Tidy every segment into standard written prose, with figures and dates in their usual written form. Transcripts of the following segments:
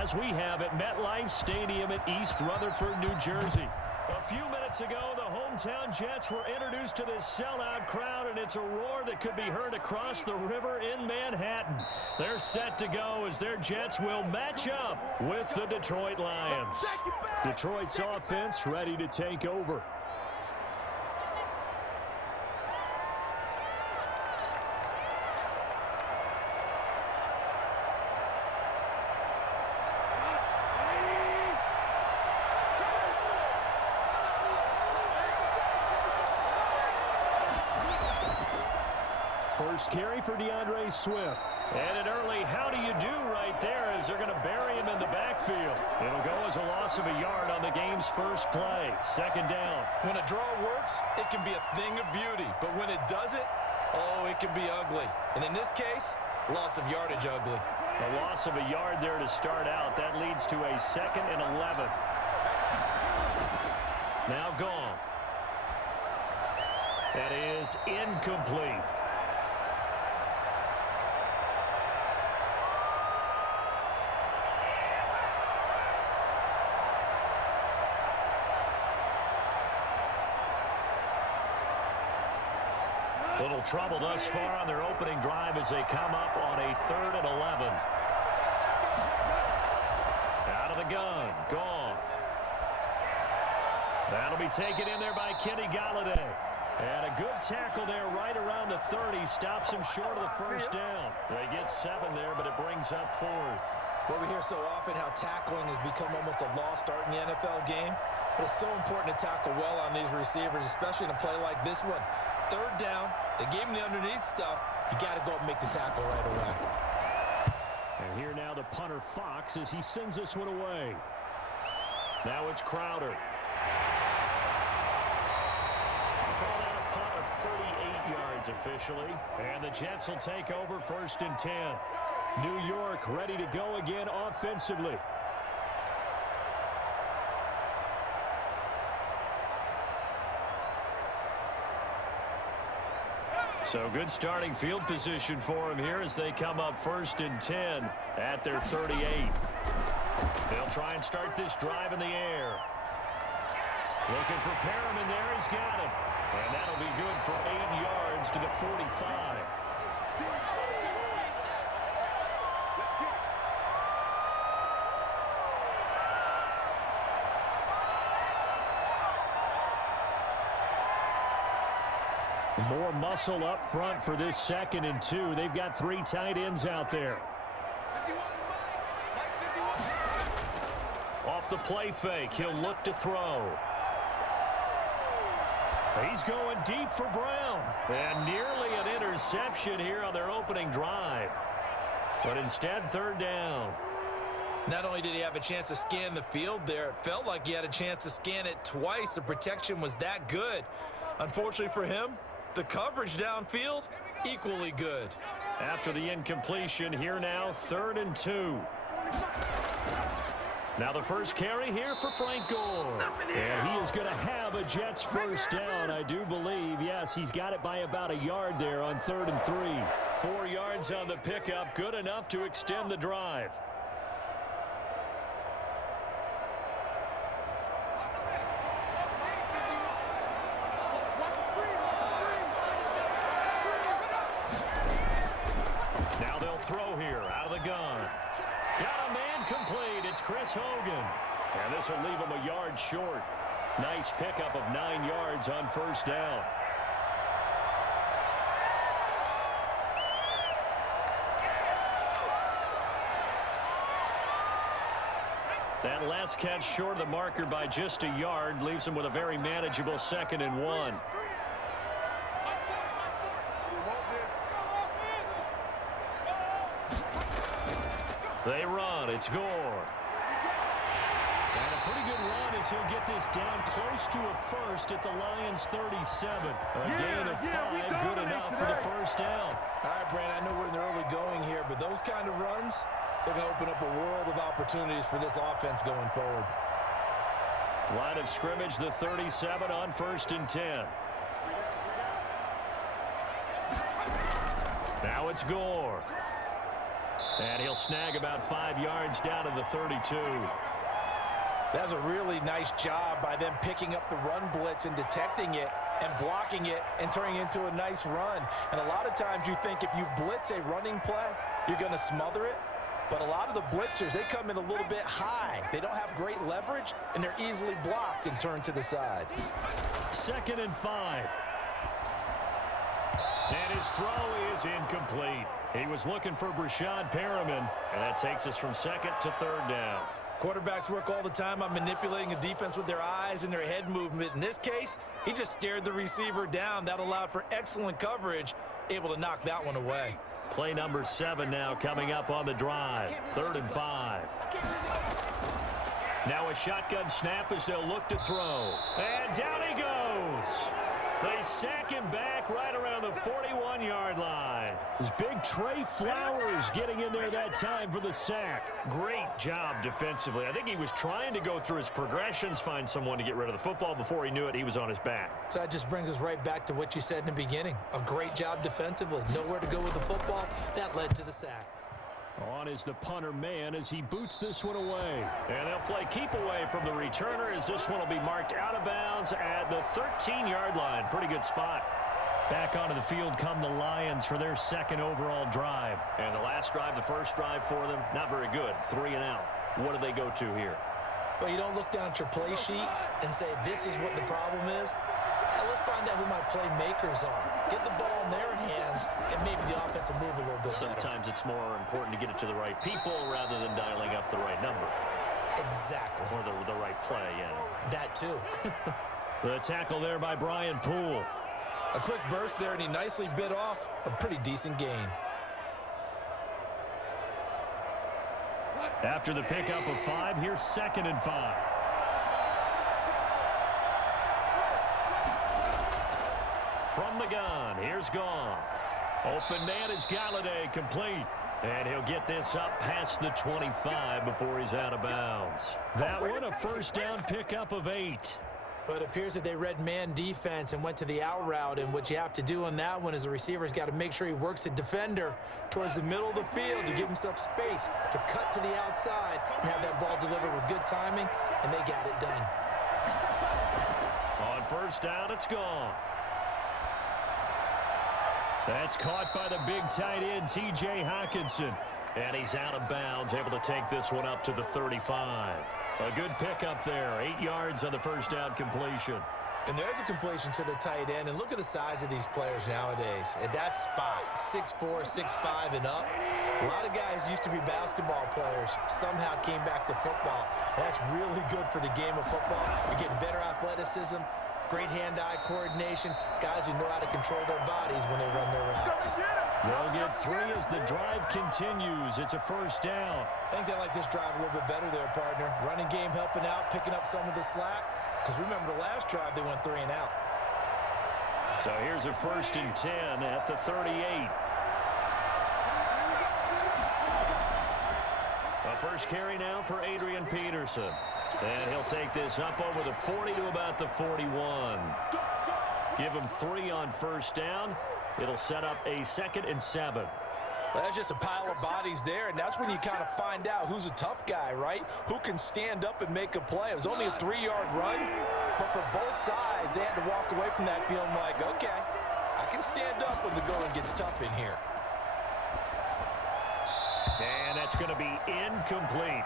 as we have at MetLife Stadium in East Rutherford, New Jersey. A few minutes ago, the hometown Jets were introduced to this sellout crowd, and it's a roar that could be heard across the river in Manhattan. They're set to go as their Jets will match up with the Detroit Lions. Detroit's offense ready to take over. First carry for DeAndre Swift. And an early how do you do right there as they're going to bury him in the backfield. It'll go as a loss of a yard on the game's first play. Second down. When a draw works, it can be a thing of beauty. But when it doesn't, oh, it can be ugly. And in this case, loss of yardage ugly. A loss of a yard there to start out. That leads to a 2nd and 11. Now Goff. That is incomplete. Little trouble thus far on their opening drive as they come up on a 3rd and 11. Out of the gun, Goff. That'll be taken in there by Kenny Golladay. And a good tackle there right around the 30. Stops him short of the first down. They get 7 there, but it brings up 4th. Well, we hear so often how tackling has become almost a lost art in the NFL game. But it's so important to tackle well on these receivers, especially in a play like this one. 3rd down, they gave him the underneath stuff. You got to go and make the tackle right away. And here now the punter Fox as he sends this one away. Now it's Crowder. Call that a punt of 38 yards officially. And the Jets will take over 1st and 10. New York ready to go again offensively. So good starting field position for him here as they come up 1st and 10 at their 38. They'll try and start this drive in the air. Looking for Perriman there. He's got him. And that'll be good for 8 yards to the 45. More muscle up front for this 2nd and 2. They've got 3 tight ends out there. Off the play fake, he'll look to throw. He's going deep for Brown. And nearly an interception here on their opening drive. But instead, 3rd down. Not only did he have a chance to scan the field there, it felt like he had a chance to scan it twice. The protection was that good. Unfortunately for him, the coverage downfield, equally good. After the incompletion, here now, 3rd and 2. Now the first carry here for Frank Gore. And he is going to have a Jets first down, I do believe. Yes, he's got it by about a yard there on 3rd and 3. 4 yards on the pickup, good enough to extend the drive. Throw here out of the gun. Got a man complete. It's Chris Hogan. And this will leave him a yard short. Nice pickup of 9 yards on 1st down. That last catch short of the marker by just a yard leaves him with a very manageable 2nd and 1. They run. It's Gore. And a pretty good run as he'll get this down close to a first at the Lions' 37. A gain of 5, good enough for the first down. All right, Brandon, I know we're in the early going here, but those kind of runs, they're going to open up a world of opportunities for this offense going forward. Line of scrimmage, the 37 on 1st and 10. Now it's Gore. And he'll snag about 5 yards down to the 32. That's a really nice job by them picking up the run blitz and detecting it and blocking it and turning it into a nice run. And a lot of times you think if you blitz a running play, you're going to smother it. But a lot of the blitzers, they come in a little bit high. They don't have great leverage, and they're easily blocked and turned to the side. 2nd and 5. And his throw is incomplete. He was looking for Brashad Perriman, and that takes us from 2nd to 3rd down. Quarterbacks work all the time on manipulating a defense with their eyes and their head movement. In this case, he just stared the receiver down. That allowed for excellent coverage, able to knock that one away. Play number 7 now coming up on the drive. 3rd and 5. Now a shotgun snap as they'll look to throw. And down he goes. They sack him back right around the 41-yard line. His big Trey Flowers getting in there that time for the sack. Great job defensively. I think he was trying to go through his progressions, find someone to get rid of the football. Before he knew it, he was on his back. So that just brings us right back to what you said in the beginning. A great job defensively. Nowhere to go with the football. That led to the sack. On is the punter man as he boots this one away. And they'll play keep away from the returner as this one will be marked out of bounds at the 13-yard line. Pretty good spot. Back onto the field come the Lions for their 2nd overall drive. And the last drive, the first drive for them, not very good. 3 and out. What do they go to here? Well, you don't look down at your play sheet and say this is what the problem is. Let's find out who my playmakers are. Get the ball in their hands, and maybe the offense will move a little bit better. Sometimes it's more important to get it to the right people rather than dialing up the right number. Exactly. Or the right play, yeah. That too. The tackle there by Brian Poole. A quick burst there, and he nicely bit off a pretty decent gain. After the pickup of 5, here's 2nd and 5. From the gun, here's Goff. Open man is Galladay, complete. And he'll get this up past the 25 before he's out of bounds. That one, a 1st down pickup of 8. But it appears that they read man defense and went to the out route. And what you have to do on that one is the receiver's got to make sure he works the defender towards the middle of the field to give himself space to cut to the outside and have that ball delivered with good timing, and they got it done. On 1st down, it's Goff. That's caught by the big tight end, T.J. Hockenson. And he's out of bounds, able to take this one up to the 35. A good pickup there, 8 yards on the 1st down completion. And there's a completion to the tight end. And look at the size of these players nowadays. At that spot, 6'4", 6'5", and up. A lot of guys used to be basketball players, somehow came back to football. And that's really good for the game of football. You're getting better athleticism, great hand-eye coordination, guys who know how to control their bodies when they run their routes. They'll get 3 as the drive continues. It's a 1st down. I think they like this drive a little bit better there, partner. Running game helping out, picking up some of the slack. Because remember, the last drive, they went 3 and out. So here's a 1st and 10 at the 38. A first carry now for Adrian Peterson. And he'll take this up over the 40 to about the 41. Give him 3 on 1st down. It'll set up a 2nd and 7. Well, that's just a pile of bodies there, and that's when you kind of find out who's a tough guy, right? Who can stand up and make a play. It was only a 3-yard run, but for both sides, they had to walk away from that feeling like, okay, I can stand up when the going gets tough in here. And that's going to be incomplete.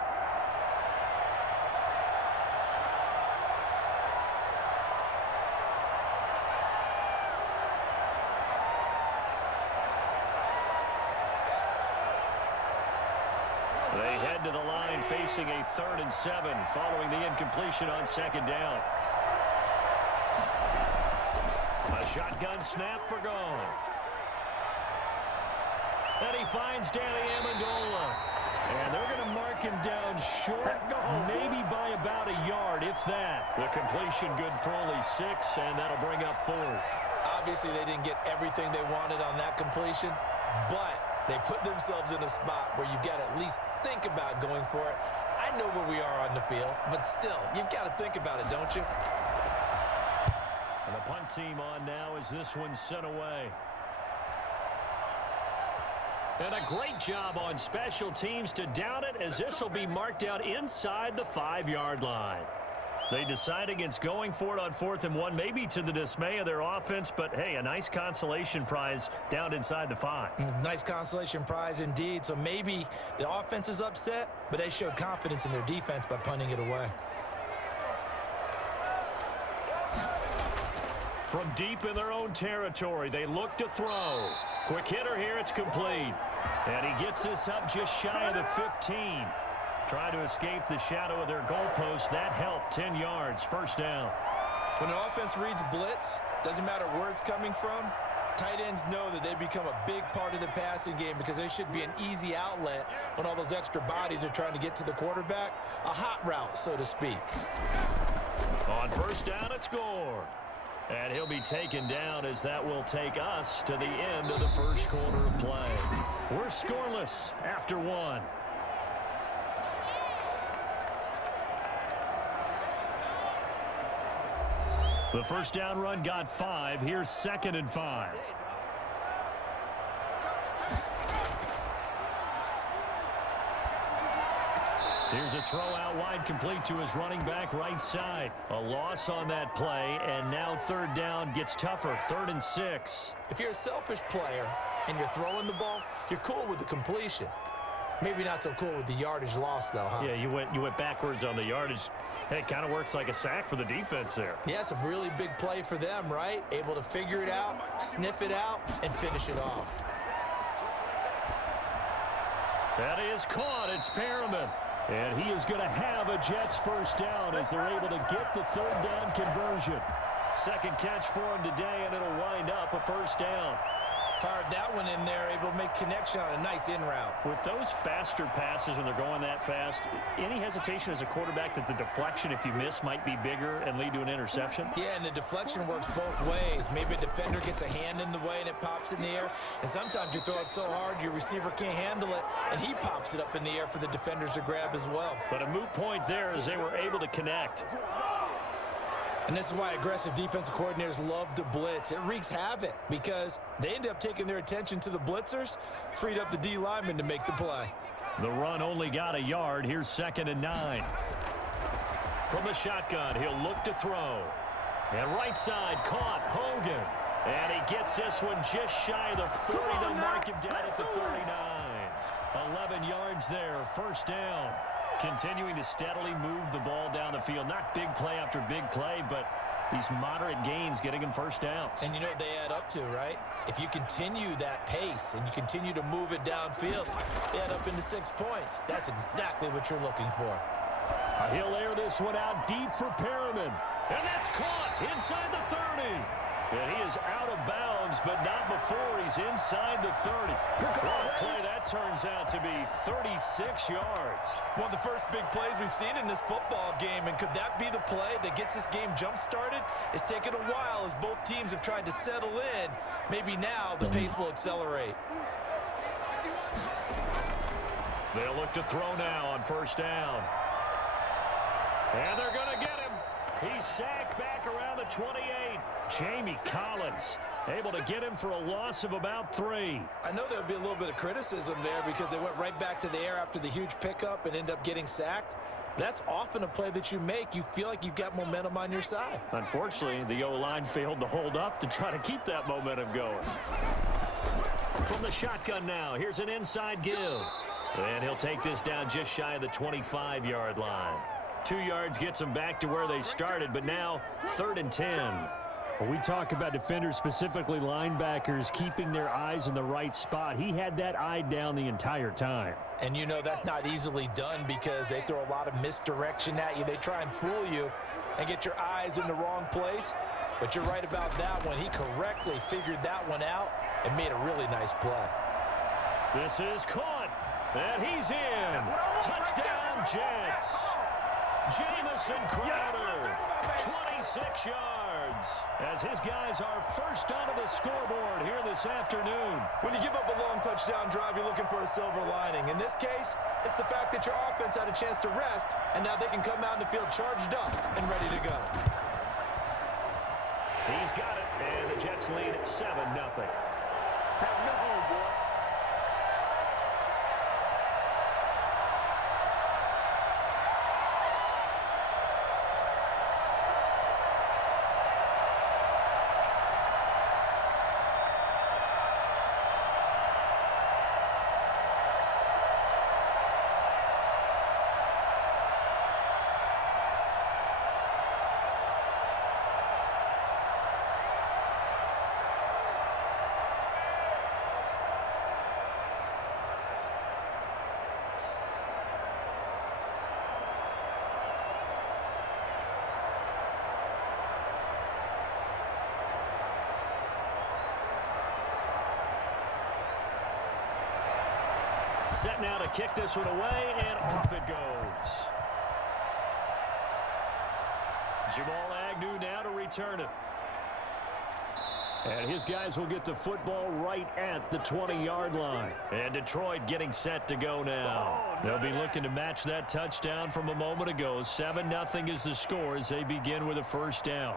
They head to the line facing a 3rd and 7 following the incompletion on 2nd down. A shotgun snap for Goff. And he finds Danny Amendola. And they're going to mark him down short, maybe by about a yard, if that. The completion good for only 6, and that'll bring up 4th. Obviously, they didn't get everything they wanted on that completion, but they put themselves in a spot where you've got to at least think about going for it. I know where we are on the field, but still, you've got to think about it, don't you? And the punt team on now as this one's sent away. And a great job on special teams to down it, as this will be marked out inside the 5-yard line. They decide against going for it on 4th and 1, maybe to the dismay of their offense, but hey, a nice consolation prize down inside the 5. Nice consolation prize indeed. So maybe the offense is upset, but they showed confidence in their defense by punting it away. From deep in their own territory, they look to throw. Quick hitter here, it's complete. And he gets this up just shy of the 15. Trying to escape the shadow of their goalpost. That helped. 10 yards, first down. When the offense reads blitz, doesn't matter where it's coming from, tight ends know that they become a big part of the passing game because they should be an easy outlet when all those extra bodies are trying to get to the quarterback. A hot route, so to speak. On first down, it's Gore. And he'll be taken down as that will take us to the end of the first quarter of play. We're scoreless after 1. The first down run got 5. Here's 2nd and 5. Here's a throw out wide, complete to his running back right side. A loss on that play, and now 3rd down gets tougher. 3rd and 6. If you're a selfish player and you're throwing the ball, you're cool with the completion. Maybe not so cool with the yardage loss, though, huh? Yeah, you went backwards on the yardage. Hey, it kind of works like a sack for the defense there. Yeah, it's a really big play for them, right? Able to figure it out, sniff it out, and finish it off. That is caught. It's Perriman. And he is going to have a Jets first down as they're able to get the 3rd down conversion. Second catch for him today, and it'll wind up a first down. Fired that one in there, able to make connection on a nice in route. With those faster passes when they're going that fast, any hesitation as a quarterback that the deflection, if you miss, might be bigger and lead to an interception? Yeah, and the deflection works both ways. Maybe a defender gets a hand in the way and it pops in the air. And sometimes you throw it so hard your receiver can't handle it, and he pops it up in the air for the defenders to grab as well. But a moot point there as they were able to connect. And this is why aggressive defensive coordinators love to blitz. It wreaks havoc because they end up taking their attention to the blitzers, freed up the D lineman to make the play. The run only got a yard. Here's 2nd and 9. From the shotgun, he'll look to throw. And right side, caught Hogan. And he gets this one just shy of the 40 to mark him down at the 39. 11 yards there, first down. Continuing to steadily move the ball down the field. Not big play after big play, but these moderate gains getting him first downs. And you know what they add up to, right? If you continue that pace and you continue to move it downfield, they add up into 6 points. That's exactly what you're looking for. He'll air this one out deep for Perriman. And that's caught inside the 30. And he is out of bounds, but not before he's inside the 30. What a play that turns out to be, 36 yards. One of the first big plays we've seen in this football game, and could that be the play that gets this game jump-started? It's taken a while as both teams have tried to settle in. Maybe now the pace will accelerate. They'll look to throw now on first down. And they're going to get him. He's sacked back around the 28. Jamie Collins able to get him for a loss of about 3. I know there'll be a little bit of criticism there because they went right back to the air after the huge pickup and end up getting sacked. That's often a play that you make. You feel like you've got momentum on your side. Unfortunately, the O-line failed to hold up to try to keep that momentum going. From the shotgun now, here's an inside give. And he'll take this down just shy of the 25-yard line. 2 yards gets them back to where they started, but now 3rd and 10. When we talk about defenders, specifically linebackers, keeping their eyes in the right spot, he had that eye down the entire time. And you know that's not easily done because they throw a lot of misdirection at you. They try and fool you and get your eyes in the wrong place. But you're right about that one. He correctly figured that one out and made a really nice play. This is caught, and he's in. Touchdown, Jets. Jamison Crowder, 26 yards, as his guys are first onto the scoreboard here this afternoon. When you give up a long touchdown drive, you're looking for a silver lining. In this case, it's the fact that your offense had a chance to rest, and now they can come out in the field charged up and ready to go. He's got it, and the Jets lead at 7-0. set now to kick this one away, and off it goes. Jamal Agnew now to return it. And his guys will get the football right at the 20-yard line. And Detroit getting set to go now. They'll be looking to match that touchdown from a moment ago. 7-0 is the score as they begin with a first down.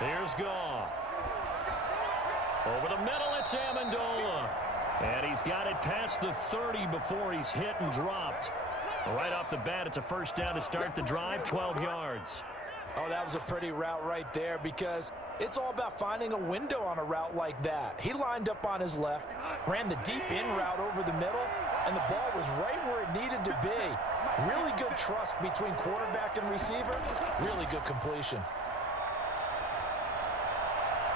Here's Goff. Over the middle, it's Amendola. And he's got it past the 30 before he's hit and dropped. Right off the bat, it's a first down to start the drive, 12 yards. Oh, that was a pretty route right there because it's all about finding a window on a route like that. He lined up on his left, ran the deep in route over the middle, and the ball was right where it needed to be. Really good trust between quarterback and receiver. Really good completion.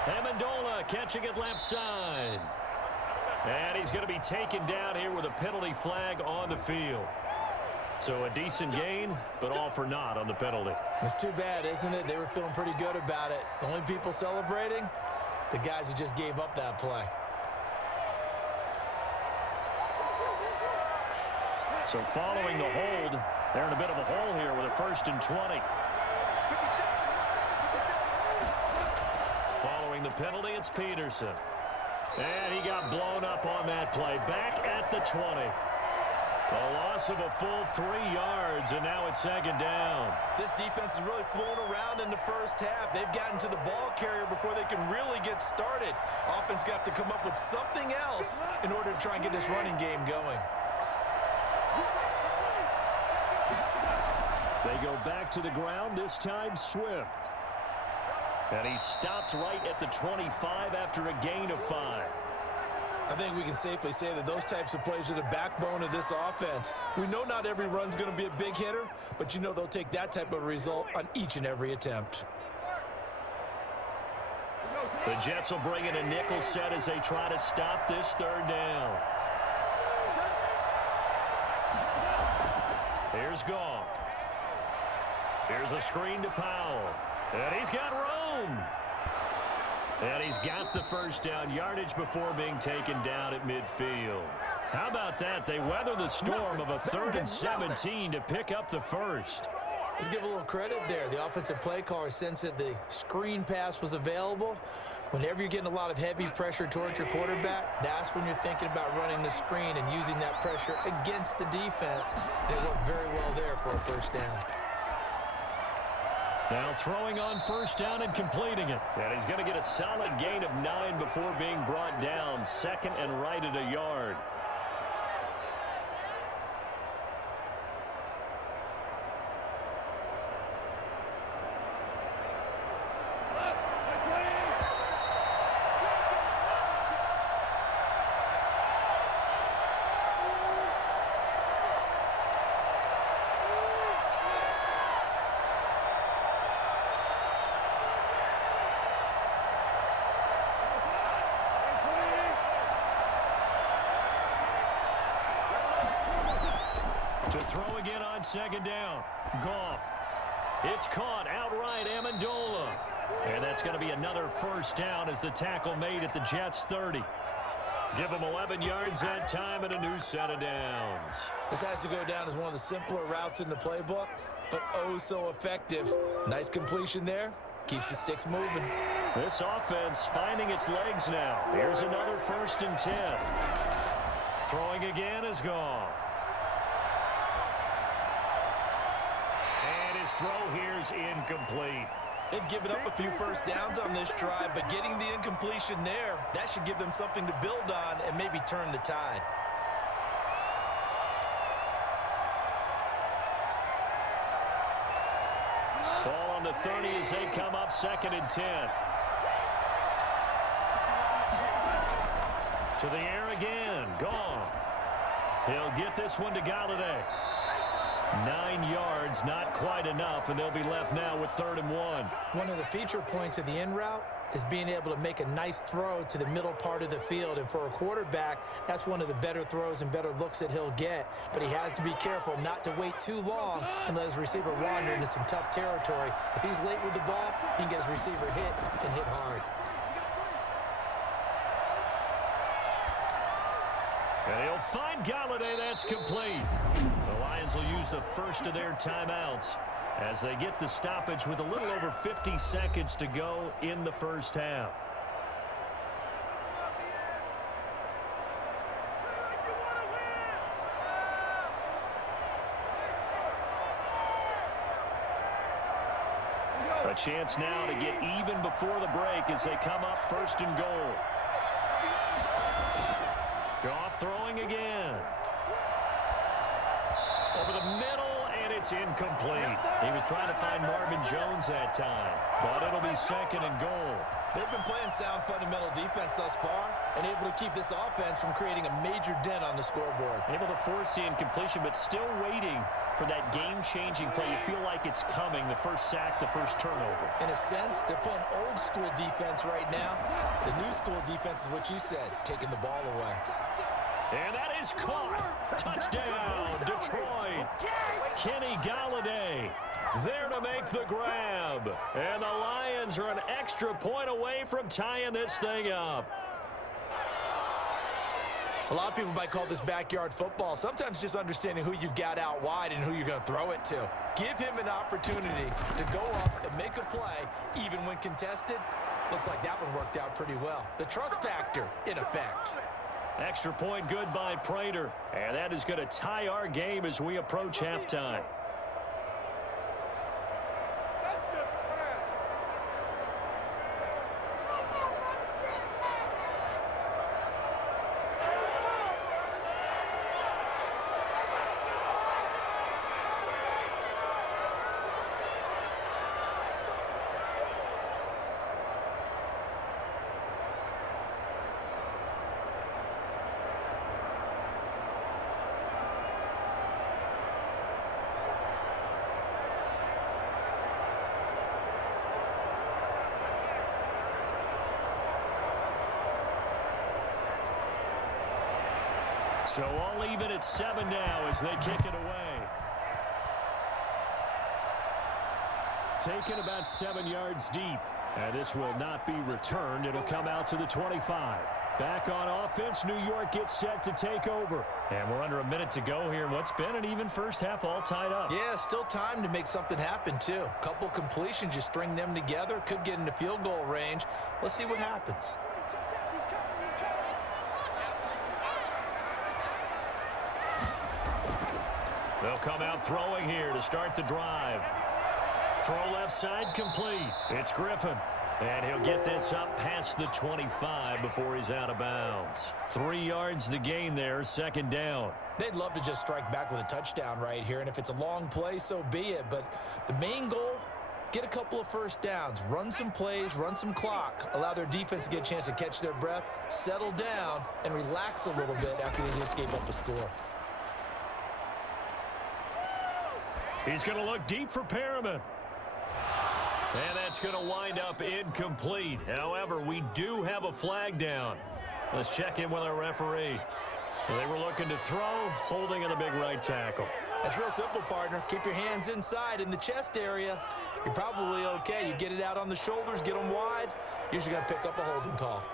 Amendola catching it left side. And he's going to be taken down here with a penalty flag on the field. So a decent gain, but all for naught on the penalty. It's too bad, isn't it? They were feeling pretty good about it. The only people celebrating, the guys who just gave up that play. So following the hold, they're in a bit of a hole here with a 1st and 20. Following the penalty, it's Peterson. And he got blown up on that play. Back at the 20. A loss of a full 3 yards, and now it's 2nd down. This defense is really flown around in the first half. They've gotten to the ball carrier before they can really get started. Offense got to come up with something else in order to try and get this running game going. They go back to the ground, this time Swift. And he stopped right at the 25 after a gain of 5. I think we can safely say that those types of plays are the backbone of this offense. We know not every run's going to be a big hitter, but you know they'll take that type of result on each and every attempt. The Jets will bring in a nickel set as they try to stop this 3rd down. Here's Goff. Here's a screen to Powell. And he's got room. And he's got the first down, yardage before being taken down at midfield. How about that? They weather the storm of a 3rd and 17 to pick up the first. Let's give a little credit there. The offensive play caller sensed that the screen pass was available. Whenever you're getting a lot of heavy pressure towards your quarterback, that's when you're thinking about running the screen and using that pressure against the defense. And it worked very well there for a first down. Now throwing on first down and completing it. And he's going to get a solid gain of 9 before being brought down. 2nd and right at a yard. To throw again on 2nd down. Goff. It's caught outright, Amendola. And that's going to be another first down as the tackle made at the Jets' 30. Give them 11 yards that time and a new set of downs. This has to go down as one of the simpler routes in the playbook, but oh so effective. Nice completion there. Keeps the sticks moving. This offense finding its legs now. Here's another 1st and 10. Throwing again is Goff. And his throw here is incomplete. They've given up a few first downs on this drive, but getting the incompletion there, that should give them something to build on and maybe turn the tide. Ball on the 30 as they come up 2nd and 10. To the air again, Goff. He'll get this one to Galladay. 9 yards, not quite enough, and they'll be left now with 3rd and 1. One of the feature points of the in route is being able to make a nice throw to the middle part of the field. And for a quarterback, that's one of the better throws and better looks that he'll get. But he has to be careful not to wait too long and let his receiver wander into some tough territory. If he's late with the ball, he can get his receiver hit and hit hard. And he'll find Galladay. That's complete. The Lions will use the first of their timeouts as they get the stoppage with a little over 50 seconds to go in the first half. A chance now to get even before the break as they come up first and goal. Goff throwing again. Over the middle, and it's incomplete. He was trying to find Marvin Jones that time, but it'll be second and goal. They've been playing sound fundamental defense thus far and able to keep this offense from creating a major dent on the scoreboard. Able to force the incompletion, but still waiting for that game-changing play. You feel like it's coming, the first sack, the first turnover. In a sense, they're playing old-school defense right now. The new school defense is what you said, taking the ball away. And that is caught. Touchdown, Detroit. Kenny Galladay there to make the grab. And the Lions are an extra point away from tying this thing up. A lot of people might call this backyard football. Sometimes just understanding who you've got out wide and who you're going to throw it to. Give him an opportunity to go up and make a play, even when contested. Looks like that one worked out pretty well. The trust factor, in effect. Extra point good by Prater. And that is going to tie our game as we approach halftime. So all even at 7 now as they kick it away. Taken about 7 yards deep. And this will not be returned. It'll come out to the 25. Back on offense, New York gets set to take over. And we're under a minute to go here. What's been an even first half all tied up. Yeah, still time to make something happen, too. A couple completions, you string them together. Could get into field goal range. Let's see what happens. They'll come out throwing here to start the drive. Throw left side complete. It's Griffin. And he'll get this up past the 25 before he's out of bounds. 3 yards the gain there, second down. They'd love to just strike back with a touchdown right here. And if it's a long play, so be it. But the main goal, get a couple of first downs. Run some plays, run some clock. Allow their defense to get a chance to catch their breath, settle down, and relax a little bit after they just gave up a score. He's going to look deep for Perriman. And that's going to wind up incomplete. However, we do have a flag down. Let's check in with our referee. They were looking to throw, holding in the big right tackle. That's real simple, partner. Keep your hands inside in the chest area. You're probably okay. You get it out on the shoulders, get them wide. Usually got to pick up a holding call.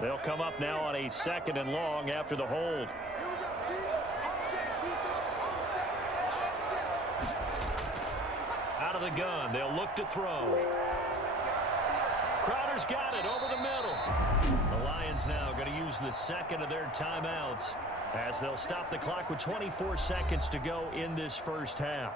They'll come up now on a second and long after the hold. Out of the gun, they'll look to throw. Crowder's got it over the middle. The Lions now going to use the second of their timeouts as they'll stop the clock with 24 seconds to go in this first half.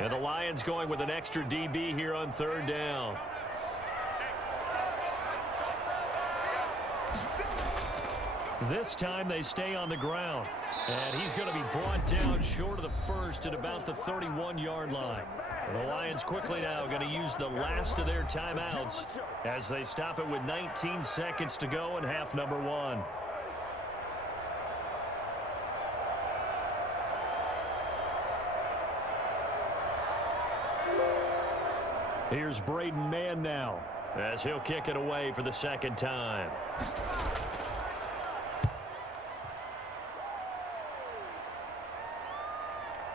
And the Lions going with an extra DB here on third down. This time they stay on the ground. And he's going to be brought down short of the first at about the 31-yard line. The Lions quickly now going to use the last of their timeouts as they stop it with 19 seconds to go in half number 1. Here's Braden Mann now as he'll kick it away for the second time.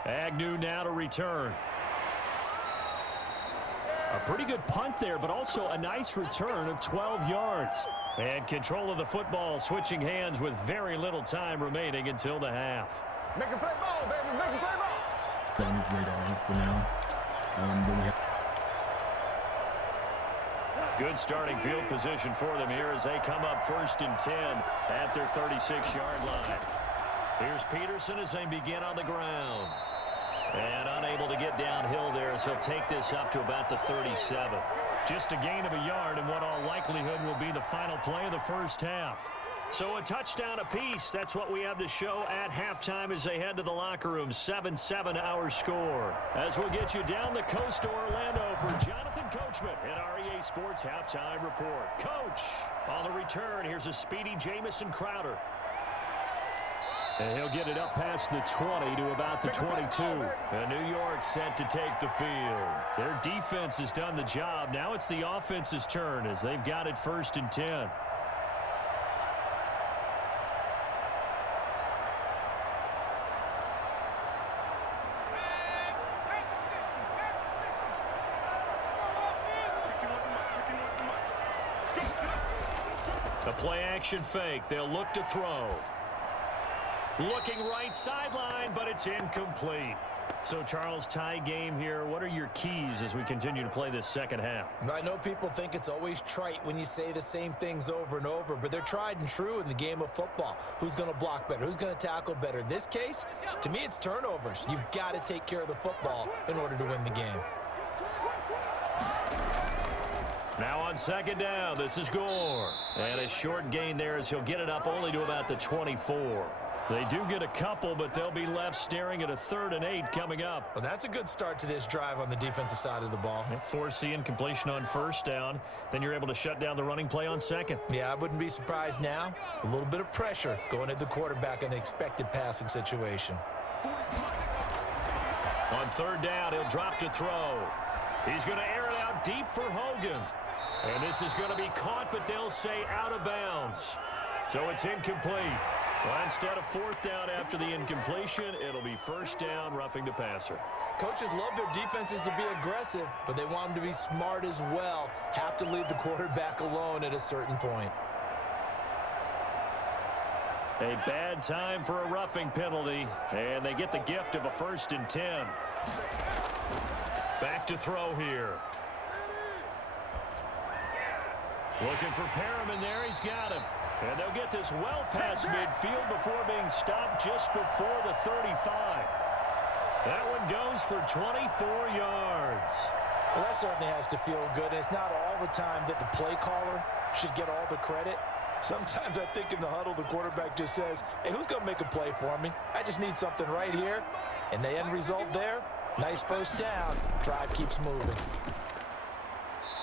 Agnew now to return. A pretty good punt there, but also a nice return of 12 yards. And control of the football switching hands with very little time remaining until the half. Make a play ball, baby. Make a play ball. On his radar for now. Then we have good starting field position for them here as they come up 1st and 10 at their 36-yard line. Here's Peterson as they begin on the ground. And unable to get downhill there, so he'll take this up to about the 37. Just a gain of a yard in what all likelihood will be the final play of the first half. So a touchdown apiece. That's what we have to show at halftime as they head to the locker room. 7-7 our score. As we'll get you down the coast to Orlando for Jonathan Coachman at REA Sports Halftime Report. Coach, on the return, here's a speedy Jamison Crowder. And he'll get it up past the 20 to about the 22. And New York set to take the field. Their defense has done the job. Now it's the offense's turn as they've got it 1st and 10. The play action fake. They'll look to throw. Looking right sideline, but it's incomplete. So, Charles, tie game here. What are your keys as we continue to play this second half? I know people think it's always trite when you say the same things over and over, but they're tried and true in the game of football. Who's going to block better? Who's going to tackle better? In this case, to me, it's turnovers. You've got to take care of the football in order to win the game. Now on second down, this is Gore. And a short gain there as he'll get it up only to about the 24. They do get a couple, but they'll be left staring at a 3rd and 8 coming up. Well, that's a good start to this drive on the defensive side of the ball. Force the incompletion on 1st down. Then you're able to shut down the running play on 2nd. Yeah, I wouldn't be surprised now. A little bit of pressure going at the quarterback in an expected passing situation. On 3rd down, he'll drop to throw. He's going to air it out deep for Hogan. And this is going to be caught, but they'll say out of bounds. So it's incomplete. Well, instead of 4th down after the incompletion, it'll be 1st down, roughing the passer. Coaches love their defenses to be aggressive, but they want them to be smart as well. Have to leave the quarterback alone at a certain point. A bad time for a roughing penalty, and they get the gift of a 1st and 10. Back to throw here. Looking for Perriman there. He's got him. And they'll get this well past midfield before being stopped just before the 35. That one goes for 24 yards. Well, that certainly has to feel good. And it's not all the time that the play caller should get all the credit. Sometimes I think in the huddle, the quarterback just says, hey, who's going to make a play for me? I just need something right here. And the end result there, nice 1st down. Drive keeps moving.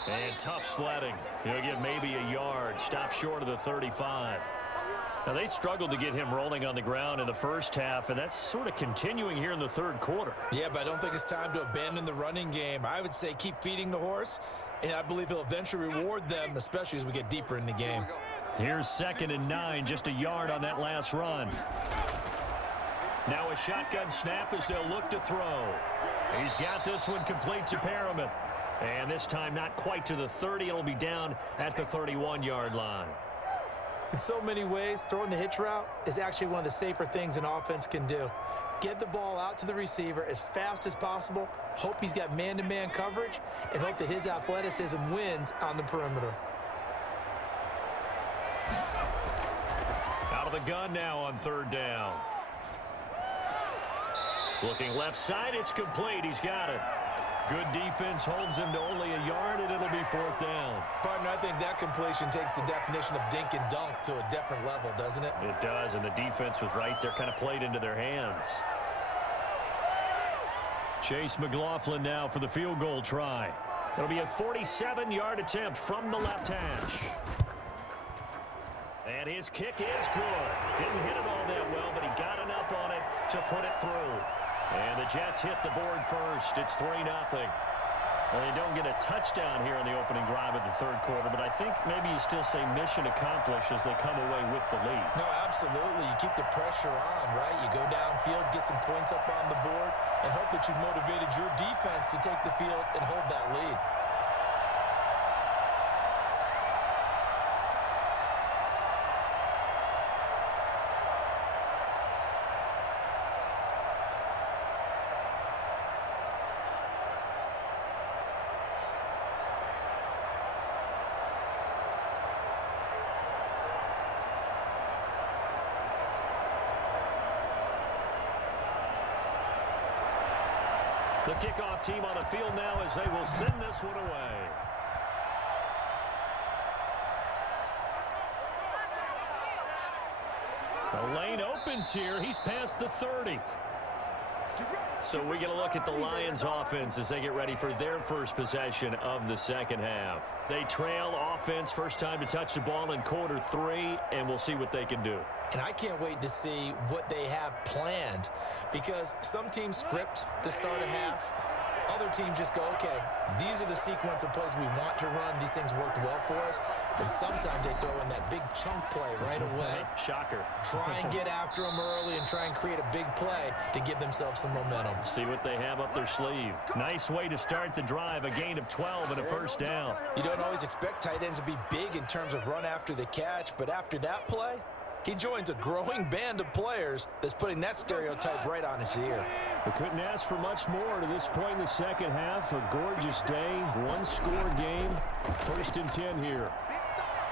And tough sledding. He'll get maybe a yard. Stop short of the 35. Now, they struggled to get him rolling on the ground in the first half, and that's sort of continuing here in the 3rd quarter. Yeah, but I don't think it's time to abandon the running game. I would say keep feeding the horse, and I believe he'll eventually reward them, especially as we get deeper in the game. Here's 2nd and 9, just a yard on that last run. Now a shotgun snap as they'll look to throw. He's got this one complete to Perriman. And this time not quite to the 30. It'll be down at the 31-yard line. In so many ways, throwing the hitch route is actually one of the safer things an offense can do. Get the ball out to the receiver as fast as possible, hope he's got man-to-man coverage, and hope that his athleticism wins on the perimeter. Out of the gun now on 3rd down. Looking left side, it's complete. He's got it. Good defense holds him to only a yard, and it'll be 4th down. Partner, I think that completion takes the definition of dink and dunk to a different level, doesn't it? It does, and the defense was right there, kind of played into their hands. Chase McLaughlin now for the field goal try. It'll be a 47-yard attempt from the left hash. And his kick is good. Didn't hit it all that well, but he got enough on it to put it through. And the Jets hit the board first. It's 3-0. Well, they don't get a touchdown here on the opening drive of the third quarter, but I think maybe you still say mission accomplished as they come away with the lead. No, absolutely. You keep the pressure on, right? You go downfield, get some points up on the board, and hope that you've motivated your defense to take the field and hold that lead. The kickoff team on the field now as they will send this one away. The lane opens here. He's past the 30. So we get a look at the Lions offense as they get ready for their first possession of the second half. They trail offense, first time to touch the ball in quarter 3, and we'll see what they can do. And I can't wait to see what they have planned, because some teams script to start a half. Other teams just go, okay, these are the sequence of plays we want to run. These things worked well for us. And sometimes they throw in that big chunk play right away. Shocker. Try and get after them early and try and create a big play to give themselves some momentum. See what they have up their sleeve. Nice way to start the drive, a gain of 12 and a first down. You don't always expect tight ends to be big in terms of run after the catch, but after that play, he joins a growing band of players that's putting that stereotype right on its ear. We couldn't ask for much more to this point in the second half. A gorgeous day, one-score game. 1st and 10 here.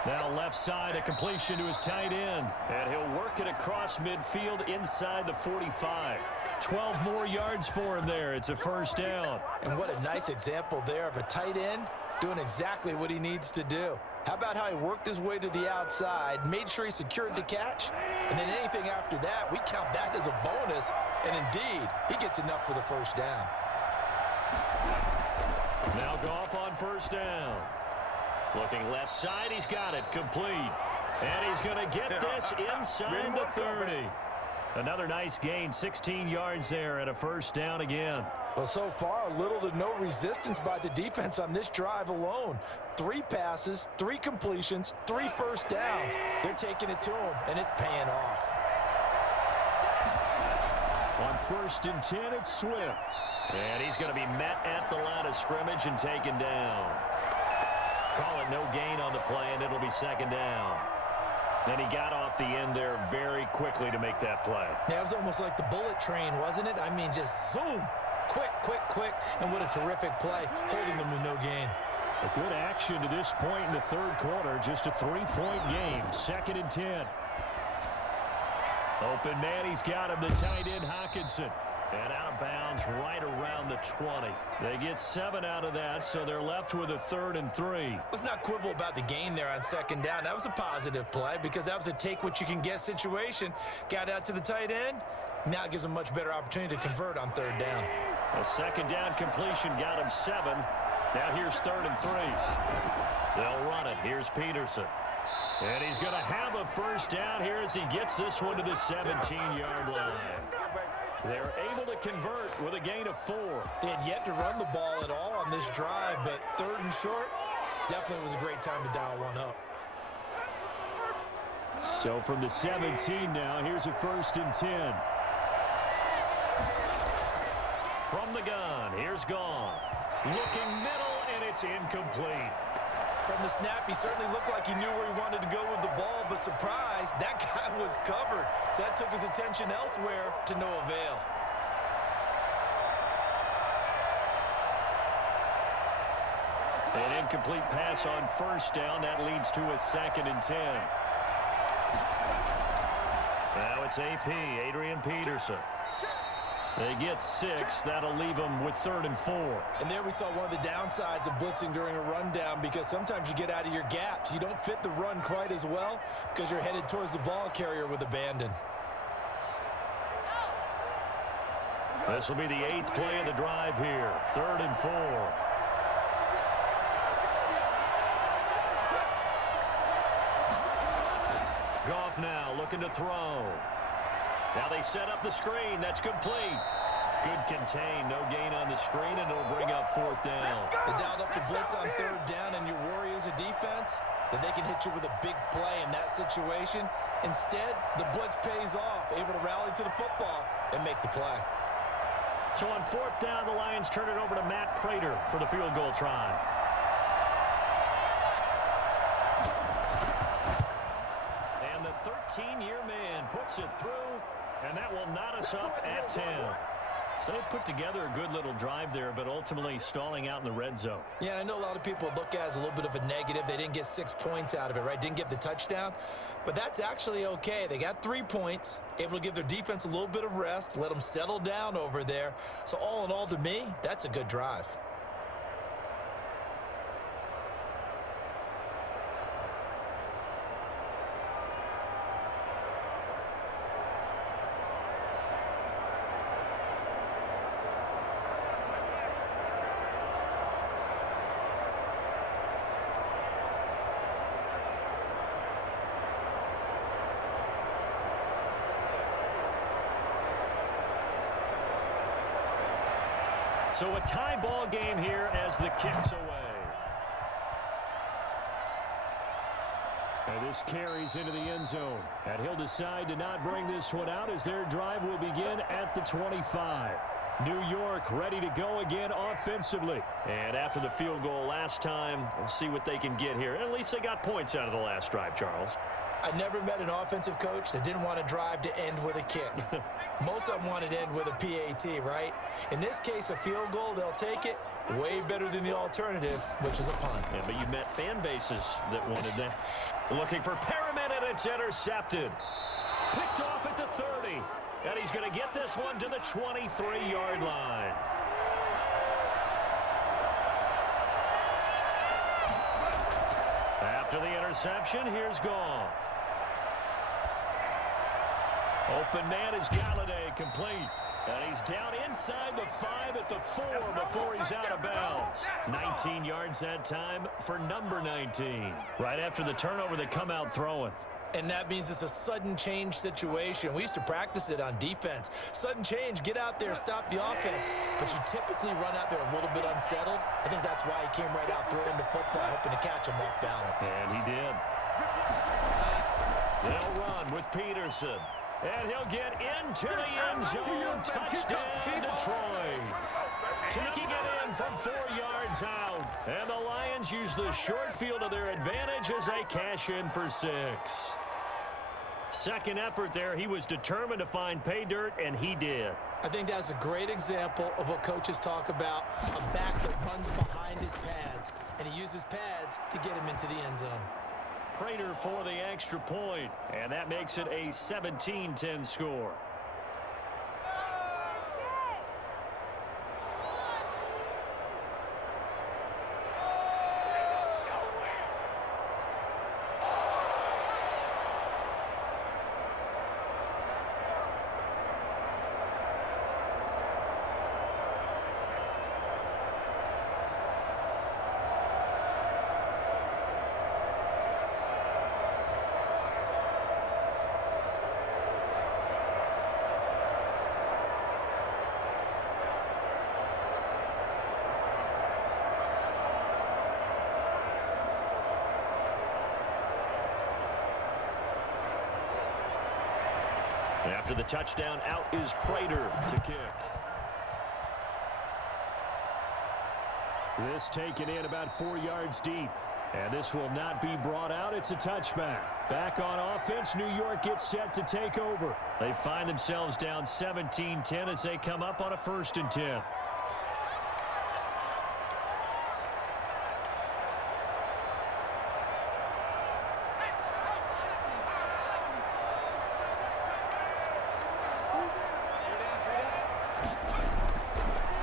Now left side, a completion to his tight end. And he'll work it across midfield inside the 45. 12 more yards for him there. It's a first down. And what a nice example there of a tight end doing exactly what he needs to do. How about how he worked his way to the outside, made sure he secured the catch, and then anything after that, we count that as a bonus, and indeed, he gets enough for the first down. Now Goff on first down. Looking left side, he's got it, complete. And he's going to get this inside the 30. Another nice gain, 16 yards there, and a first down again. Well, so far, little to no resistance by the defense on this drive alone. 3 passes, 3 completions, 3 first downs. They're taking it to him, and it's paying off. On 1st and 10, it's Swift. And he's going to be met at the line of scrimmage and taken down. Call it no gain on the play, and it'll be second down. And he got off the end there very quickly to make that play. Yeah, it was almost like the bullet train, wasn't it? I mean, just zoom. Quick, quick, quick. And what a terrific play, holding them to no gain. A good action to this point in the third quarter. Just a 3-point game. 2nd and 10. Open man, he's got him, the tight end Hawkinson. And out of bounds right around the 20. They get 7 out of that, so they're left with a 3rd and 3. Let's not quibble about the gain there on second down. That was a positive play because that was a take-what-you-can-get situation. Got out to the tight end. Now it gives them a much better opportunity to convert on 3rd down. A second down completion got him 7. Now here's 3rd and 3. They'll run it. Here's Peterson. And he's going to have a first down here as he gets this one to the 17-yard line. They're able to convert with a gain of 4. They had yet to run the ball at all on this drive, but 3rd and short, definitely was a great time to dial one up. So from the 17 now, here's a 1st and 10. From the gun, here's Goff. Looking middle, and it's incomplete. From the snap, he certainly looked like he knew where he wanted to go with the ball, but surprise, that guy was covered. So that took his attention elsewhere to no avail. An incomplete pass on first down. That leads to a 2nd and 10. Now it's AP, Adrian Peterson. They get 6. That'll leave them with 3rd and 4. And there we saw one of the downsides of blitzing during a rundown, because sometimes you get out of your gaps. You don't fit the run quite as well because you're headed towards the ball carrier with abandon. This will be the 8th play of the drive here. 3rd and 4. Goff now looking to throw. Now they set up the screen. That's complete. Good contain. No gain on the screen, and it'll bring up 4th down. They dialed up the blitz on 3rd down, and your worry as a defense that they can hit you with a big play in that situation. Instead, the blitz pays off, able to rally to the football and make the play. So on 4th down, the Lions turn it over to Matt Prater for the field goal try. And the 13-year man puts it through, and that will knot us up at 10. So they put together a good little drive there, but ultimately stalling out in the red zone. Yeah, I know a lot of people look at it as a little bit of a negative. They didn't get 6 points out of it, right? Didn't get the touchdown. But that's actually okay. They got 3 points, able to give their defense a little bit of rest, let them settle down over there. So all in all, to me, that's a good drive. So a tie ball game here as the kick's away. And this carries into the end zone. And he'll decide to not bring this one out as their drive will begin at the 25. New York ready to go again offensively. And after the field goal last time, we'll see what they can get here. At least they got points out of the last drive, Charles. I never met an offensive coach that didn't want to drive to end with a kick. Most of them wanted to end with a PAT, right? In this case, a field goal, they'll take it. Way better than the alternative, which is a punt. Yeah, but you met fan bases that wanted that. Looking for Perriman, and it's intercepted. Picked off at the 30. And he's going to get this one to the 23-yard line. After the interception, here's Goff. Open man is Galladay, complete. And he's down inside the 5 at the 4 before he's out of bounds. 19 yards that time for number 19. Right after the turnover, they come out throwing. And that means it's a sudden change situation. We used to practice it on defense. Sudden change, get out there, stop the offense. But you typically run out there a little bit unsettled. I think that's why he came right out throwing the football, hoping to catch him off balance. And he did. They'll run with Peterson. And he'll get into the end zone. Touchdown, Detroit. Taking it in from 4 yards out. And the Lions use the short field to their advantage as they cash in for 6. Second effort there. He was determined to find pay dirt, and he did. I think that's a great example of what coaches talk about, a back that runs behind his pads, and he uses pads to get him into the end zone. Prater for the extra point, and that makes it a 17-10 score. After the touchdown, out is Prater to kick. This taken in about 4 yards deep. And this will not be brought out. It's a touchback. Back on offense, New York gets set to take over. They find themselves down 17-10 as they come up on a 1st and 10.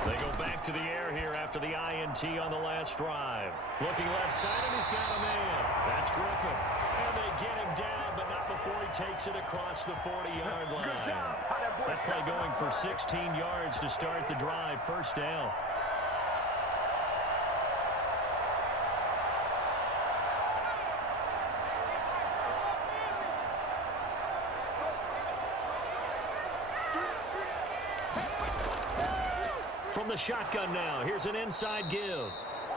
They go back to the air here after the INT on the last drive. Looking left side, and he's got a man. That's Griffin. And they get him down, but not before before he takes it across the 40-yard line. That play going for 16 yards to start the drive. First down. From the shotgun now, here's an inside give.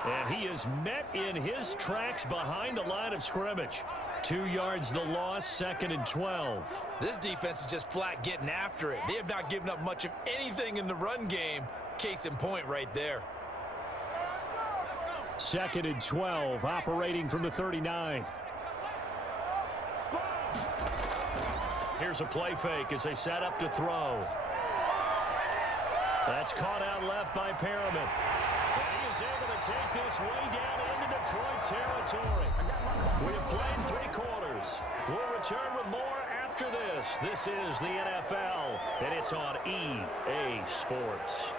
And he is met in his tracks behind the line of scrimmage. 2 yards the loss, 2nd and 12. This defense is just flat getting after it. They have not given up much of anything in the run game. Case in point right there. 2nd and 12, operating from the 39. Here's a play fake as they set up to throw. That's caught out left by Perriman. And he is able to take this way down into Detroit territory. We have played 3 quarters. We'll return with more after this. This is the NFL, and it's on EA Sports.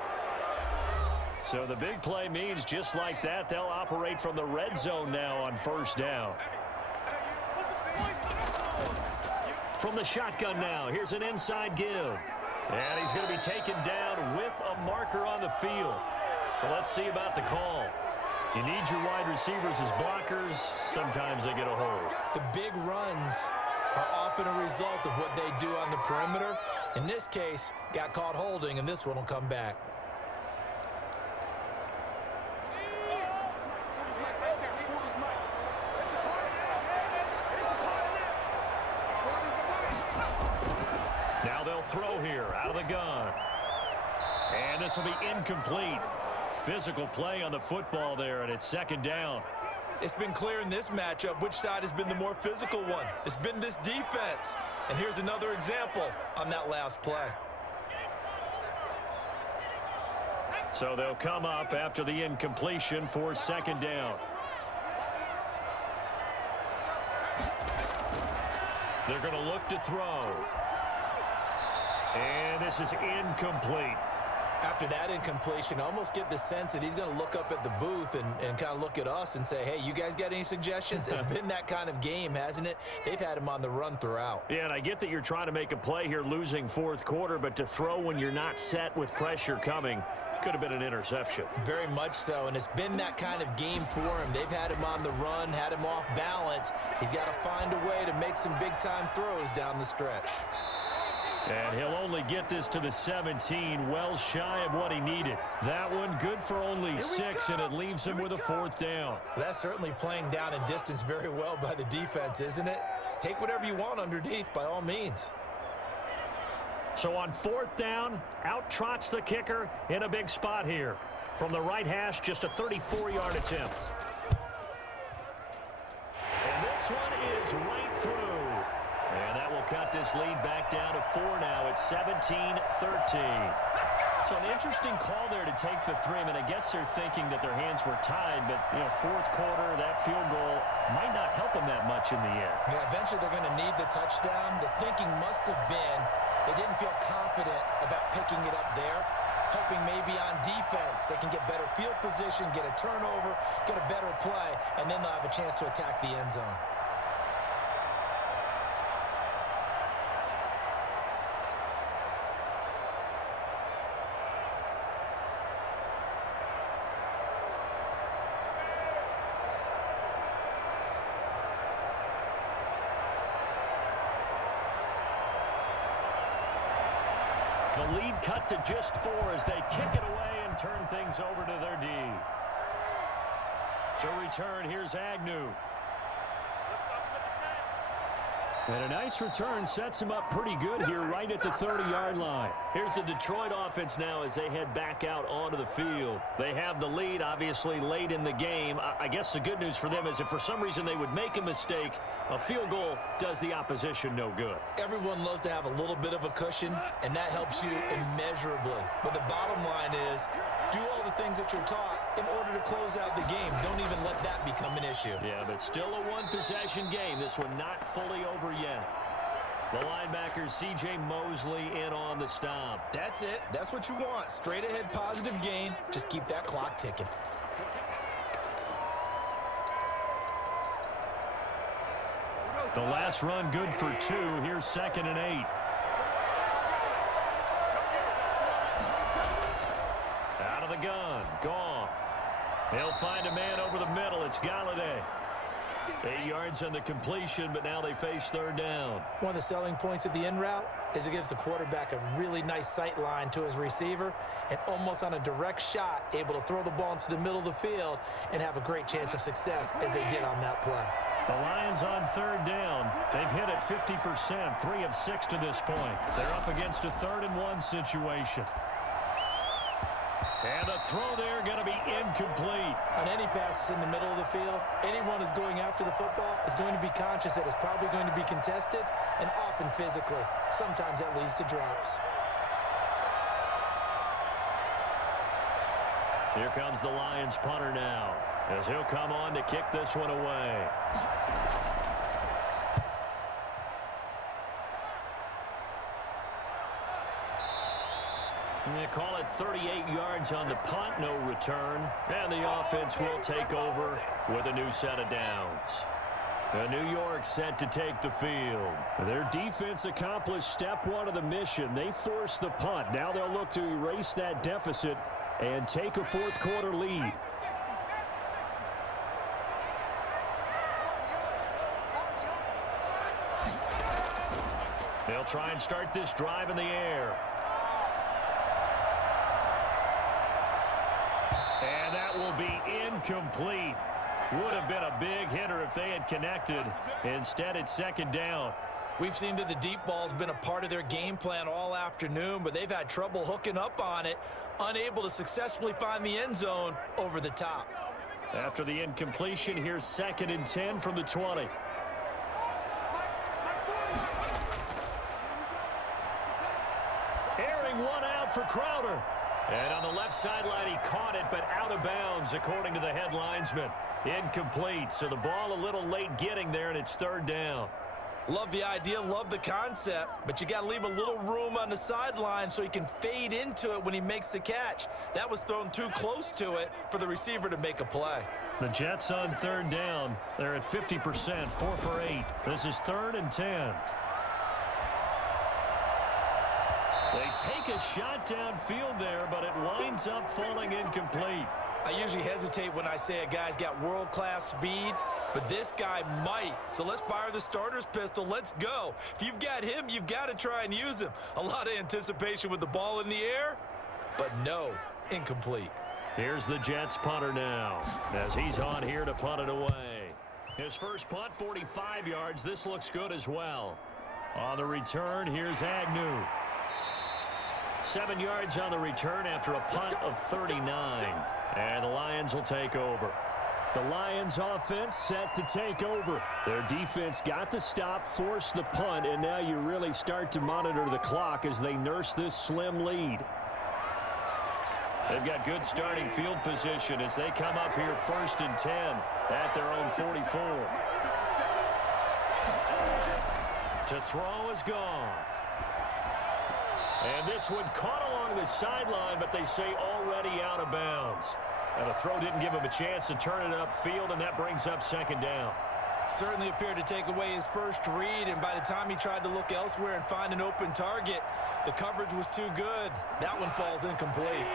So the big play means just like that, they'll operate from the red zone now on first down. From the shotgun now, here's an inside give. And he's going to be taken down with a marker on the field. So let's see about the call. You need your wide receivers as blockers. Sometimes they get a hold. The big runs are often a result of what they do on the perimeter. In this case, got caught holding, and this one will come back. Now they'll throw here out of the gun. And this will be incomplete. Physical play on the football there, and it's 2nd down. It's been clear in this matchup which side has been the more physical one. It's been this defense. And here's another example on that last play. So they'll come up after the incompletion for 2nd down. They're going to look to throw. And this is incomplete. After that incompletion, I almost get the sense that he's going to look up at the booth and kind of look at us and say, hey, you guys got any suggestions? It's been that kind of game, hasn't it? They've had him on the run throughout. Yeah, and I get that you're trying to make a play here losing 4th quarter, but to throw when you're not set with pressure coming could have been an interception. Very much so, and it's been that kind of game for him. They've had him on the run, had him off balance. He's got to find a way to make some big-time throws down the stretch. And he'll only get this to the 17, well shy of what he needed. That one good for only 6, and it leaves him with a 4th down. That's certainly playing down in distance very well by the defense, isn't it? Take whatever you want underneath, by all means. So on 4th down, out trots the kicker in a big spot here. From the right hash, just a 34-yard attempt. And this one is right through. And that will cut this lead back down to 4 now. It's 17-13. So an interesting call there to take the 3. I mean, I guess they're thinking that their hands were tied, but, you know, 4th quarter, that field goal might not help them that much in the end. Yeah, eventually they're going to need the touchdown. The thinking must have been they didn't feel confident about picking it up there, hoping maybe on defense they can get better field position, get a turnover, get a better play, and then they'll have a chance to attack the end zone. The lead cut to just 4 as they kick it away and turn things over to their D. To return, here's Agnew. And a nice return sets him up pretty good here right at the 30-yard line. Here's the Detroit offense now as they head back out onto the field. They have the lead, obviously, late in the game. I guess the good news for them is if for some reason they would make a mistake, a field goal does the opposition no good. Everyone loves to have a little bit of a cushion, and that helps you immeasurably. But the bottom line is, do all the things that you're taught in order to close out the game. Don't even let that become an issue. Yeah, but still a one-possession game. This one not fully over yet. The linebacker, C.J. Mosley, in on the stop. That's it. That's what you want. Straight ahead, positive gain. Just keep that clock ticking. The last run good for 2. Here's 2nd and 8. Out of the gun, Goff. He'll find a man over the middle. It's Galladay. 8 yards on the completion, but now they face 3rd down. One of the selling points of the in route is it gives the quarterback a really nice sight line to his receiver and almost on a direct shot able to throw the ball into the middle of the field and have a great chance of success as they did on that play. The Lions on 3rd down. They've hit it 50%, 3 of 6 to this point. They're up against a 3rd and 1 situation. And the throw there going to be incomplete. On any passes in the middle of the field, anyone who's going after the football is going to be conscious that it's probably going to be contested and often physically. Sometimes that leads to drops. Here comes the Lions punter now, as he'll come on to kick this one away. They call it 38 yards on the punt, no return. And the offense will take over with a new set of downs. New York set to take the field. Their defense accomplished step 1 of the mission. They forced the punt. Now they'll look to erase that deficit and take a 4th quarter lead. They'll try and start this drive in the air. And that will be incomplete. Would have been a big hitter if they had connected. Instead, it's 2nd down. We've seen that the deep ball's been a part of their game plan all afternoon, but they've had trouble hooking up on it, unable to successfully find the end zone over the top. After the incompletion, here's 2nd and 10 from the 20. Airing one out for Crowder. And on the left sideline, he caught it, but out of bounds, according to the head linesman. Incomplete, so the ball a little late getting there, and it's 3rd down. Love the idea, love the concept, but you got to leave a little room on the sideline so he can fade into it when he makes the catch. That was thrown too close to it for the receiver to make a play. The Jets on 3rd down. They're at 50%, 4 for 8. This is 3rd and 10. They take a shot downfield there, but it winds up falling incomplete. I usually hesitate when I say a guy's got world-class speed, but this guy might. So let's fire the starter's pistol. Let's go. If you've got him, you've got to try and use him. A lot of anticipation with the ball in the air, but no, incomplete. Here's the Jets punter now, as he's on here to punt it away. His first punt, 45 yards. This looks good as well. On the return, here's Agnew. 7 yards on the return after a punt of 39. And the Lions will take over. The Lions offense set to take over. Their defense got the stop, forced the punt, and now you really start to monitor the clock as they nurse this slim lead. They've got good starting field position as they come up here 1st and 10 at their own 44. To throw is Goff. And this one caught along the sideline, but they say already out of bounds. And the throw didn't give him a chance to turn it upfield, and that brings up 2nd down. Certainly appeared to take away his first read, and by the time he tried to look elsewhere and find an open target, the coverage was too good. That one falls incomplete.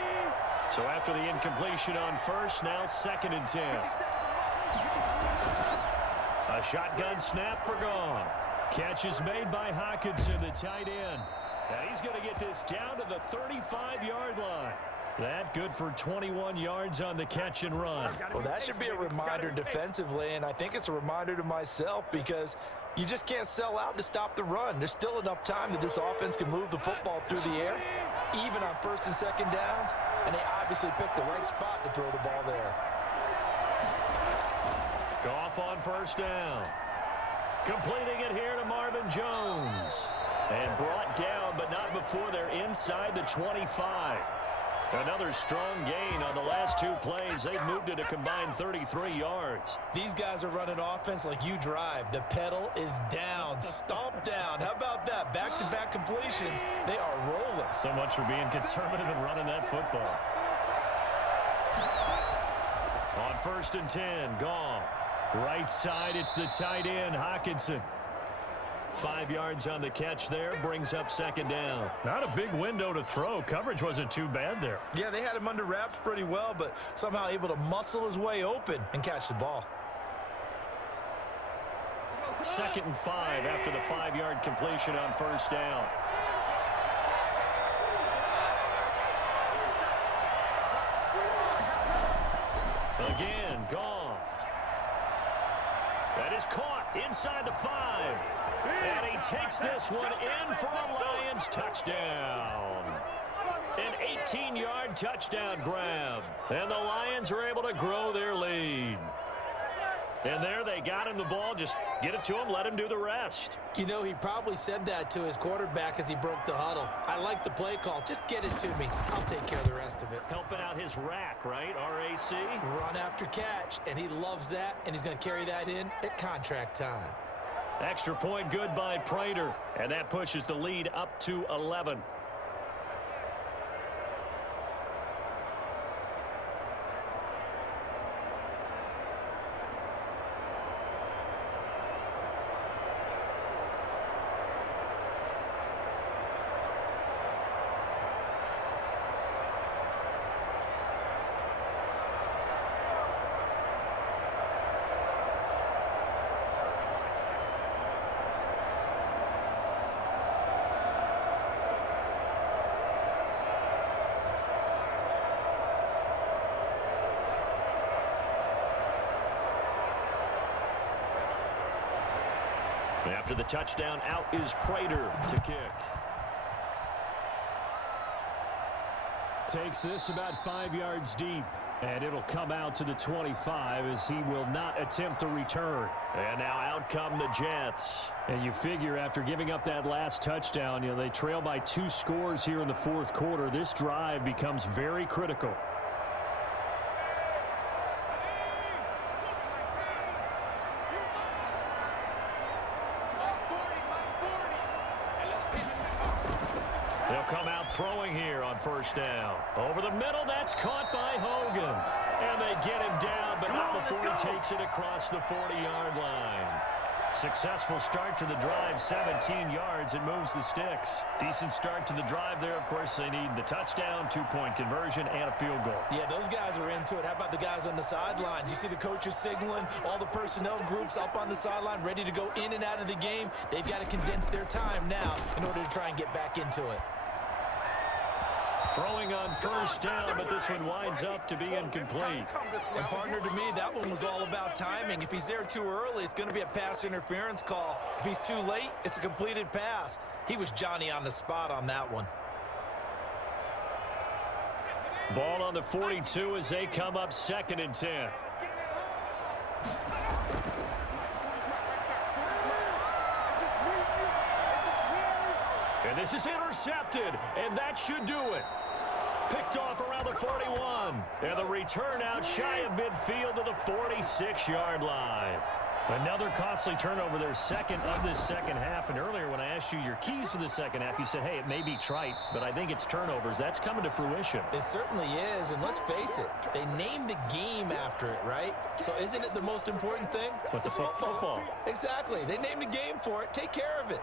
So after the incompletion on 1st, now 2nd and 10. A shotgun snap for Goff. Catch is made by Hockenson, the tight end. And he's going to get this down to the 35-yard line. That good for 21 yards on the catch and run. Well, that should be a reminder defensively, and I think it's a reminder to myself because you just can't sell out to stop the run. There's still enough time that this offense can move the football through the air, even on 1st and 2nd downs, and they obviously picked the right spot to throw the ball there. Goff on 1st down. Completing it here to Marvin Jones. And brought down, but not before they're inside the 25. Another strong gain on the last 2 plays. They've moved it a combined 33 yards. These guys are running offense like you drive. The pedal is down, stomp down. How about that? Back-to-back completions. They are rolling. So much for being conservative and running that football. On 1st and 10, Goff. Right side, it's the tight end, Hockenson. 5 yards on the catch there, brings up second down. Not a big window to throw. Coverage wasn't too bad there. Yeah, they had him under wraps pretty well, but somehow able to muscle his way open and catch the ball. 2nd and 5 after the 5-yard completion on first down. Again, Goff. That is caught inside the 5. And he takes this one in for a Lions touchdown. An 18-yard touchdown grab. And the Lions are able to grow their lead. And there they got him the ball. Just get it to him, let him do the rest. You know, he probably said that to his quarterback as he broke the huddle. I like the play call. Just get it to me. I'll take care of the rest of it. Helping out his rack, right? RAC. Run after catch, and he loves that, and he's going to carry that in at contract time. Extra point good by Prater. And that pushes the lead up to 11. After the touchdown, out is Prater to kick. Takes this about 5 yards deep. And it'll come out to the 25 as he will not attempt a return. And now out come the Jets. And you figure after giving up that last touchdown, they trail by 2 scores here in the 4th quarter. This drive becomes very critical. They'll come out throwing here on first down. Over the middle, that's caught by Hogan. And they get him down, but not before he takes it across the 40-yard line. Successful start to the drive, 17 yards, and moves the Stix. Decent start to the drive there. Of course, they need the touchdown, 2-point conversion, and a field goal. Yeah, those guys are into it. How about the guys on the sideline? You see the coaches signaling, all the personnel groups up on the sideline, ready to go in and out of the game. They've got to condense their time now in order to try and get back into it. Throwing on first down, but this one winds up to be incomplete. And partner, to me, that one was all about timing. If he's there too early, it's going to be a pass interference call. If he's too late, it's a completed pass. He was Johnny on the spot on that one. Ball on the 42 as they come up 2nd and 10. And this is intercepted, and that should do it. Picked off around the 41. And the return out shy of midfield to the 46-yard line. Another costly turnover there, second of this second half. And earlier when I asked you your keys to the second half, you said, hey, it may be trite, but I think it's turnovers. That's coming to fruition. It certainly is, and let's face it, they named the game after it, right? So isn't it the most important thing? But it's football. Exactly. They named the game for it. Take care of it.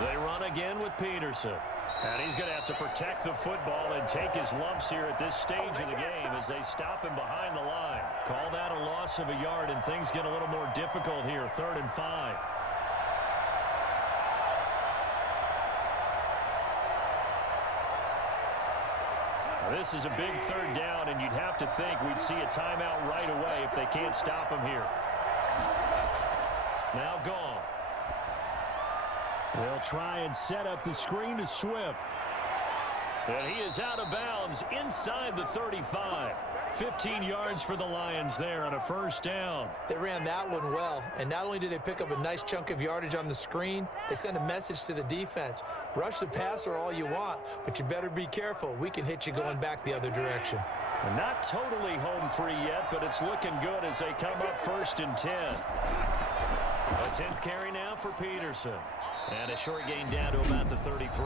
They run again with Peterson. And he's going to have to protect the football and take his lumps here at this stage of the game as they stop him behind the line. Call that a loss of a yard, and things get a little more difficult here, 3rd and 5. Now, this is a big 3rd down, and you'd have to think we'd see a timeout right away if they can't stop him here. Now Goff. They'll try and set up the screen to Swift. And he is out of bounds inside the 35. 15 yards for the Lions there on a first down. They ran that one well, and not only did they pick up a nice chunk of yardage on the screen, they sent a message to the defense. Rush the passer all you want, but you better be careful. We can hit you going back the other direction. Not totally home free yet, but it's looking good as they come up 1st and 10. A 10th carry now for Peterson. And a short gain down to about the 33.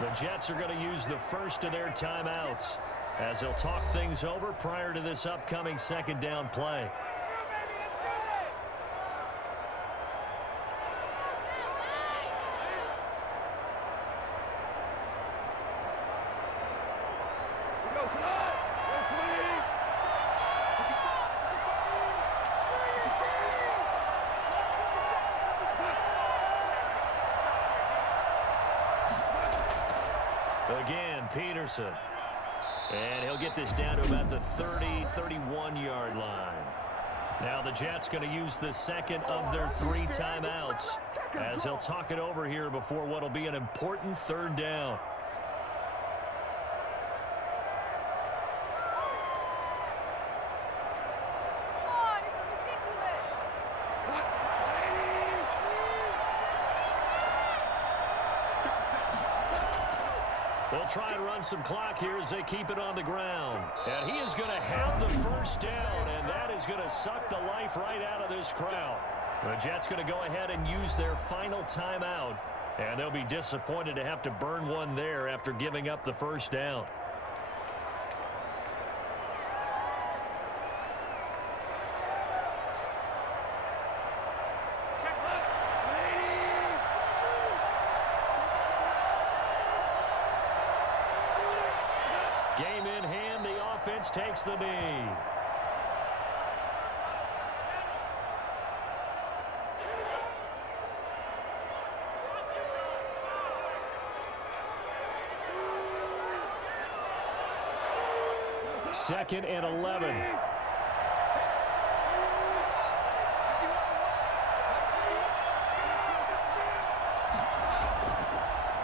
The Jets are going to use the first of their timeouts as they'll talk things over prior to this upcoming 2nd down play. Again, Peterson. And he'll get this down to about the 30, 31-yard line. Now the Jets going to use the 2nd of their 3 timeouts as they'll talk it over here before what will be an important 3rd down. They'll try and run some clock here as they keep it on the ground. And he is going to have the first down, and that is going to suck the life right out of this crowd. The Jets going to go ahead and use their final timeout, and they'll be disappointed to have to burn one there after giving up the first down. Game in hand, the offense takes the knee. Second and 11.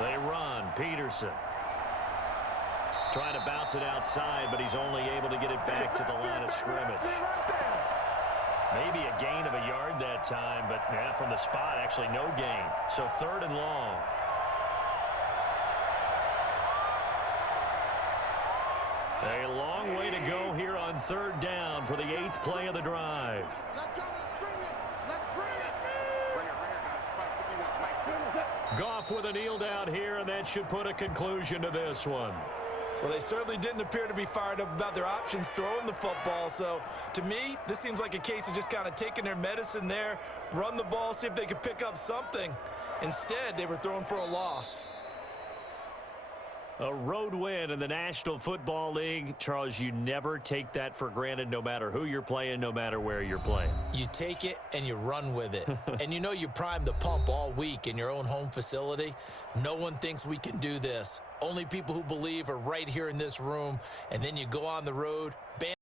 They run. Peterson. Trying to bounce it outside, but he's only able to get it back to the line of scrimmage. Maybe a gain of a yard that time, but from the spot, actually no gain. So 3rd and long. A long way to go here on 3rd down for the 8th play of the drive. Let's go. Let's bring it. Let's bring it. Goff with a kneel down here, and that should put a conclusion to this one. Well, they certainly didn't appear to be fired up about their options throwing the football. So, to me, this seems like a case of just kind of taking their medicine there, run the ball, see if they could pick up something. Instead, they were throwing for a loss. A road win in the National Football League. Charles, you never take that for granted, no matter who you're playing, no matter where you're playing. You take it and you run with it. And you know you primed the pump all week in your own home facility. No one thinks we can do this. Only people who believe are right here in this room. And then you go on the road, bam.